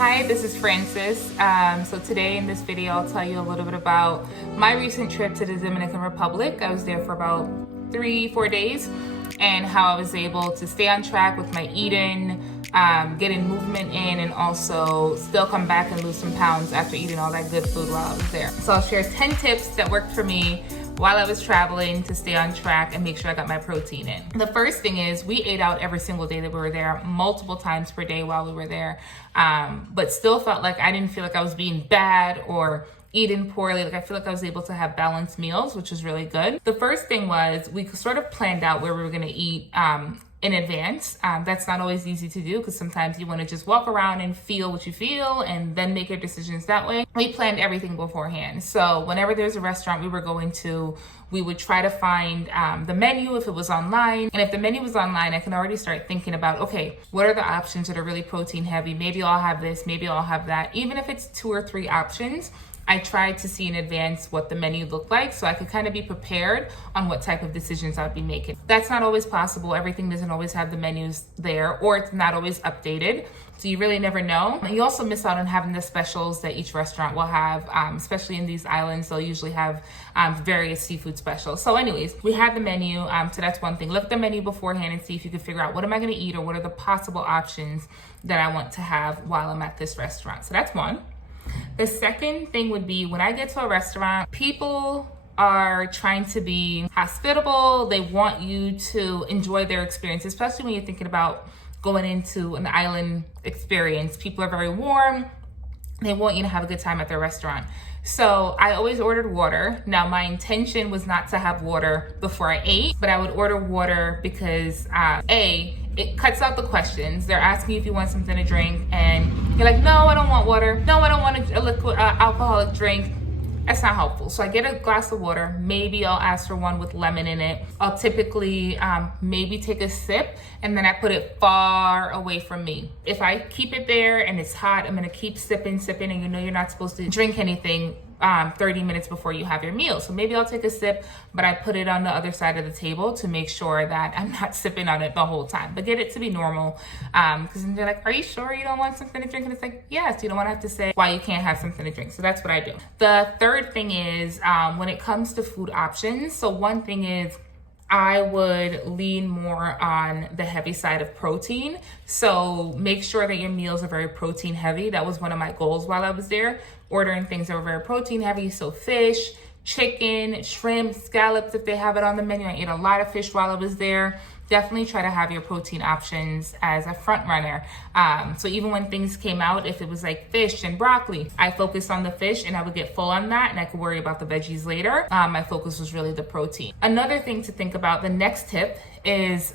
Hi, this is Francis. So today in this video, I'll tell you a little bit about my recent trip to the Dominican Republic. I was there for about 3-4 days and how I was able to stay on track with my eating, getting movement in, and also still come back and lose some pounds after eating all that good food while I was there. So I'll share 10 tips that worked for me while I was traveling to stay on track and make sure I got my protein in. The first thing is we ate out every single day that we were there, multiple times per day while we were there, but still felt like I didn't feel like I was being bad or eating poorly. Like I feel like I was able to have balanced meals, which was really good. The first thing was we sort of planned out where we were gonna eat in advance. That's not always easy to do because sometimes you want to just walk around and feel what you feel and then make your decisions that way. We planned everything beforehand. So whenever there's a restaurant we were going to, we would try to find the menu if it was online. And if the menu was online, I can already start thinking about, okay, what are the options that are really protein heavy? Maybe I'll have this, maybe I'll have that. Even if it's 2 or 3 options, I tried to see in advance what the menu looked like so I could kind of be prepared on what type of decisions I'd be making. That's not always possible. Everything doesn't always have the menus there, or it's not always updated. So you really never know. And you also miss out on having the specials that each restaurant will have, especially in these islands. They'll usually have various seafood specials. So anyways, we had the menu. So that's one thing. Look at the menu beforehand and see if you can figure out what am I gonna eat or what are the possible options that I want to have while I'm at this restaurant. So that's one. The second thing would be when I get to a restaurant, people are trying to be hospitable. They want you to enjoy their experience, especially when you're thinking about going into an island experience. People are very warm. They want you to have a good time at their restaurant. So I always ordered water. Now my intention was not to have water before I ate, but I would order water because it cuts out the questions. They're asking you if you want something to drink and you're like, no, I don't want water. No, I don't want a liquid alcoholic drink. That's not helpful. So I get a glass of water. Maybe I'll ask for one with lemon in it. I'll typically maybe take a sip and then I put it far away from me. If I keep it there and it's hot, I'm gonna keep sipping, and you know you're not supposed to drink anything 30 minutes before you have your meal. So maybe I'll take a sip, but I put it on the other side of the table to make sure that I'm not sipping on it the whole time, but get it to be normal. Because then they're like, are you sure you don't want something to drink? And it's like, yes, you don't want to have to say why you can't have something to drink. So that's what I do. The third thing is when it comes to food options. So one thing is I would lean more on the heavy side of protein. So make sure that your meals are very protein heavy. That was one of my goals while I was there, ordering things that were very protein heavy. So fish, chicken, shrimp, scallops, if they have it on the menu. I ate a lot of fish while I was there. Definitely try to have your protein options as a front runner. So even when things came out, if it was like fish and broccoli, I focused on the fish and I would get full on that and I could worry about the veggies later. My focus was really the protein. Another thing to think about, the next tip is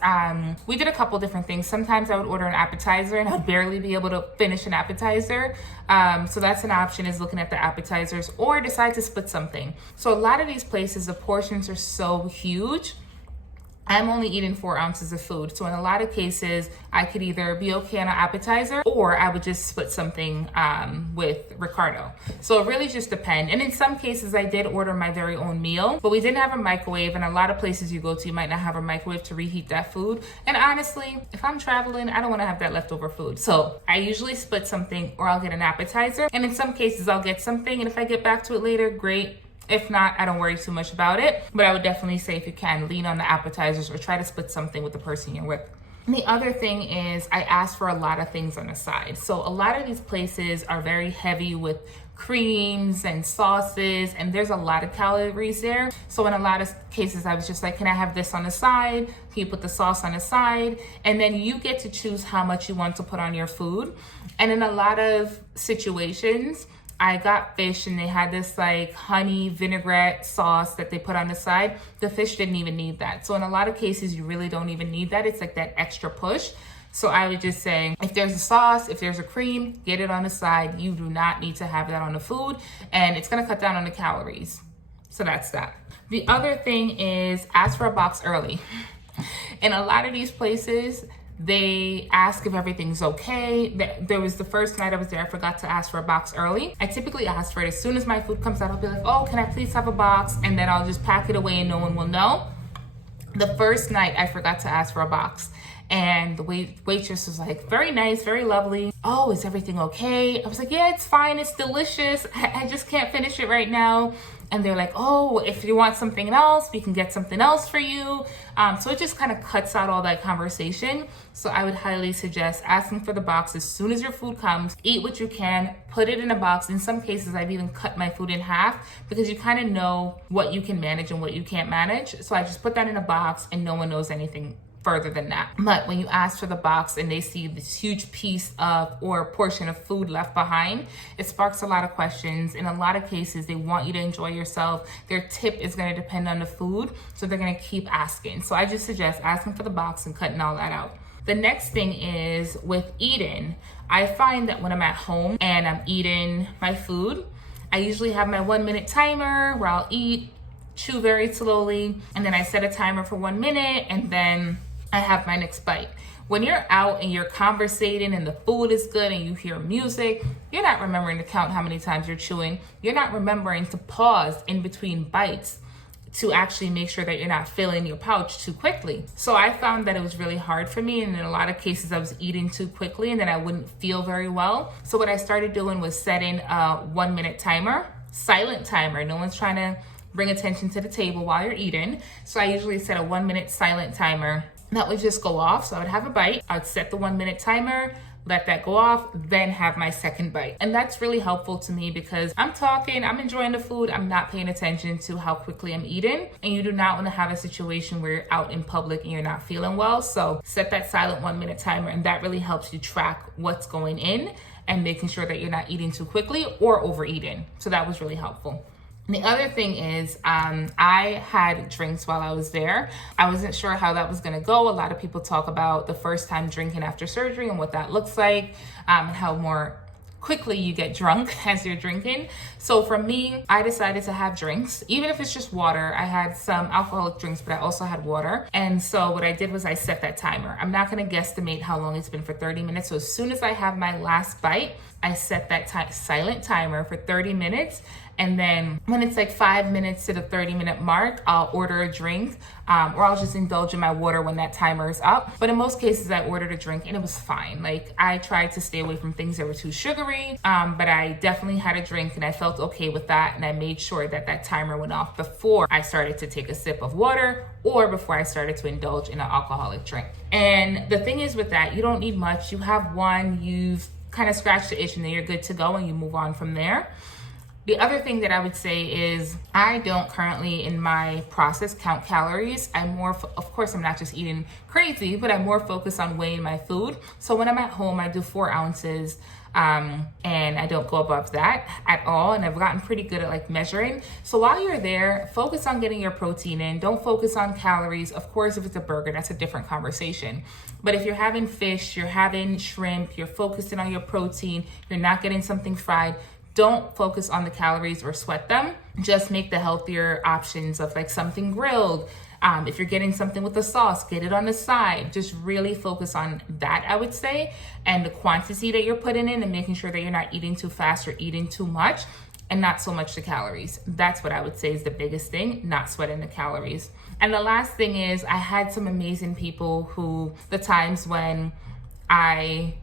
we did a couple different things. Sometimes I would order an appetizer and I'd barely be able to finish an appetizer. So that's an option, is looking at the appetizers, or decide to split something. So a lot of these places, the portions are so huge. I'm only eating 4 ounces of food. So in a lot of cases, I could either be okay on an appetizer or I would just split something with Ricardo. So it really just depends. And in some cases, I did order my very own meal, but we didn't have a microwave. And a lot of places you go to, you might not have a microwave to reheat that food. And honestly, if I'm traveling, I don't want to have that leftover food. So I usually split something or I'll get an appetizer. And in some cases, I'll get something. And if I get back to it later, great. If not, I don't worry too much about it, but I would definitely say if you can, lean on the appetizers or try to split something with the person you're with. And the other thing is I ask for a lot of things on the side. So a lot of these places are very heavy with creams and sauces, and there's a lot of calories there. So in a lot of cases, I was just like, can I have this on the side? Can you put the sauce on the side? And then you get to choose how much you want to put on your food. And in a lot of situations, I got fish and they had this like honey vinaigrette sauce that they put on the side. The fish didn't even need that. So in a lot of cases, you really don't even need that. It's like that extra push. So I would just say, if there's a sauce, if there's a cream, get it on the side. You do not need to have that on the food, and it's gonna cut down on the calories. So that's that. The other thing is ask for a box early. In a lot of these places, they ask if everything's okay. There was the first night I was there, I forgot to ask for a box early. I typically ask for it as soon as my food comes out. I'll be like, oh, can I please have a box? And then I'll just pack it away and no one will know. The first night I forgot to ask for a box. And the waitress was like, very nice, very lovely. Oh, is everything okay? I was like, yeah, it's fine. It's delicious. I just can't finish it right now. And they're like, oh, if you want something else, we can get something else for you. So it just kind of cuts out all that conversation. So I would highly suggest asking for the box as soon as your food comes. Eat what you can, put it in a box. In some cases, I've even cut my food in half because you kind of know what you can manage and what you can't manage. So I just put that in a box and no one knows anything further than that. But when you ask for the box and they see this huge piece of or portion of food left behind, it sparks a lot of questions. In a lot of cases, they want you to enjoy yourself. Their tip is going to depend on the food, so they're going to keep asking. So I just suggest asking for the box and cutting all that out. The next thing is with eating. I find that when I'm at home and I'm eating my food, I usually have my 1 minute timer where I'll eat, chew very slowly, and then I set a timer for 1 minute, and then I have my next bite. When you're out and you're conversating and the food is good and you hear music, you're not remembering to count how many times you're chewing. You're not remembering to pause in between bites to actually make sure that you're not filling your pouch too quickly. So I found that it was really hard for me, and in a lot of cases I was eating too quickly and then I wouldn't feel very well. So what I started doing was setting a 1 minute timer, silent timer. No one's trying to bring attention to the table while you're eating. So I usually set a 1 minute silent timer that would just go off. So I would have a bite, I'd set the 1 minute timer, let that go off, then have my second bite. And that's really helpful to me because I'm talking, I'm enjoying the food, I'm not paying attention to how quickly I'm eating. And you do not want to have a situation where you're out in public and you're not feeling well. So set that silent 1 minute timer, and that really helps you track what's going in and making sure that you're not eating too quickly or overeating. So that was really helpful. The other thing is I had drinks while I was there. I wasn't sure how that was gonna go. A lot of people talk about the first time drinking after surgery and what that looks like, and how more quickly you get drunk as you're drinking. So for me, I decided to have drinks, even if it's just water. I had some alcoholic drinks, but I also had water. And so what I did was I set that timer. I'm not gonna guesstimate how long it's been for 30 minutes. So as soon as I have my last bite, I set that silent timer for 30 minutes. And then when it's like 5 minutes to the 30-minute mark, I'll order a drink, or I'll just indulge in my water when that timer is up. But in most cases, I ordered a drink and it was fine. Like, I tried to stay away from things that were too sugary, but I definitely had a drink and I felt okay with that. And I made sure that that timer went off before I started to take a sip of water or before I started to indulge in an alcoholic drink. And the thing is with that, you don't need much. You have one, you've kind of scratched the itch, and then you're good to go and you move on from there. The other thing that I would say is I don't currently in my process count calories. I'm more, of course, I'm not just eating crazy, but I'm more focused on weighing my food. So when I'm at home, I do 4 ounces and I don't go above that at all. And I've gotten pretty good at like measuring. So while you're there, focus on getting your protein in. Don't focus on calories. Of course, if it's a burger, that's a different conversation. But if you're having fish, you're having shrimp, you're focusing on your protein, you're not getting something fried, don't focus on the calories or sweat them. Just make the healthier options of like something grilled. If you're getting something with a sauce, get it on the side. Just really focus on that, I would say, and the quantity that you're putting in and making sure that you're not eating too fast or eating too much, and not so much the calories. That's what I would say is the biggest thing, not sweating the calories. And the last thing is I had some amazing people who the times when I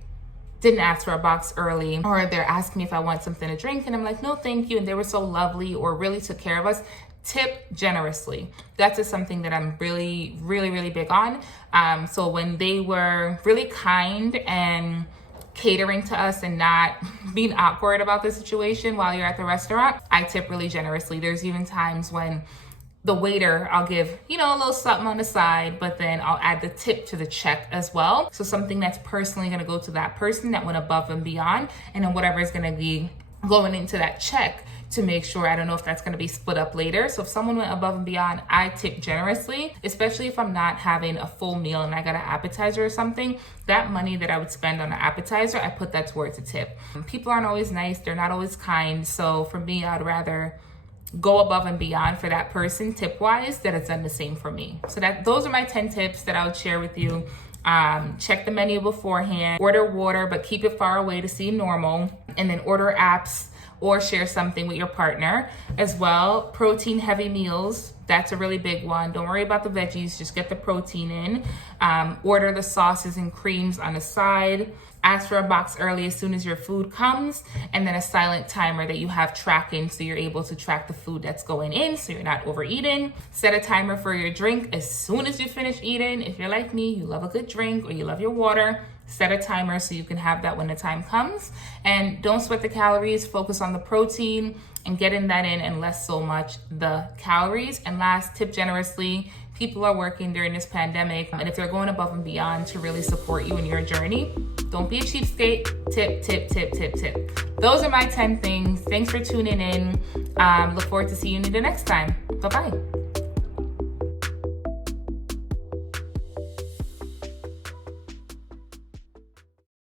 didn't ask for a box early, or they're asking me if I want something to drink and I'm like, no, thank you. And they were so lovely or really took care of us. Tip generously. That's just something that I'm really, really, really big on. So when they were really kind and catering to us and not being awkward about the situation while you're at the restaurant, I tip really generously. There's even times when the waiter, I'll give, a little something on the side, but then I'll add the tip to the check as well. So something that's personally gonna go to that person that went above and beyond, and then whatever is gonna be going into that check to make sure, I don't know if that's gonna be split up later. So if someone went above and beyond, I tip generously, especially if I'm not having a full meal and I got an appetizer or something. That money that I would spend on an appetizer, I put that towards a tip. People aren't always nice, they're not always kind. So for me, I'd rather go above and beyond for that person tip wise that it's done the same for me. So those are my 10 tips that I would share with you. Check the menu beforehand, order water, but keep it far away to seem normal, and then order apps or share something with your partner as well. Protein heavy meals That's a really big one. Don't worry about the veggies, just get the protein in. Order the sauces and creams on the side. Ask for a box early as soon as your food comes, and then a silent timer that you have tracking so you're able to track the food that's going in so you're not overeating. Set a timer for your drink as soon as you finish eating. If you're like me, you love a good drink or you love your water, set a timer so you can have that when the time comes. And don't sweat the calories, focus on the protein and getting that in and less so much the calories. And last, tip generously. People are working during this pandemic, and if they're going above and beyond to really support you in your journey, don't be a cheapskate. Tip, tip, tip, tip, tip. Those are my 10 things. Thanks for tuning in. Look forward to seeing you the next time. Bye-bye.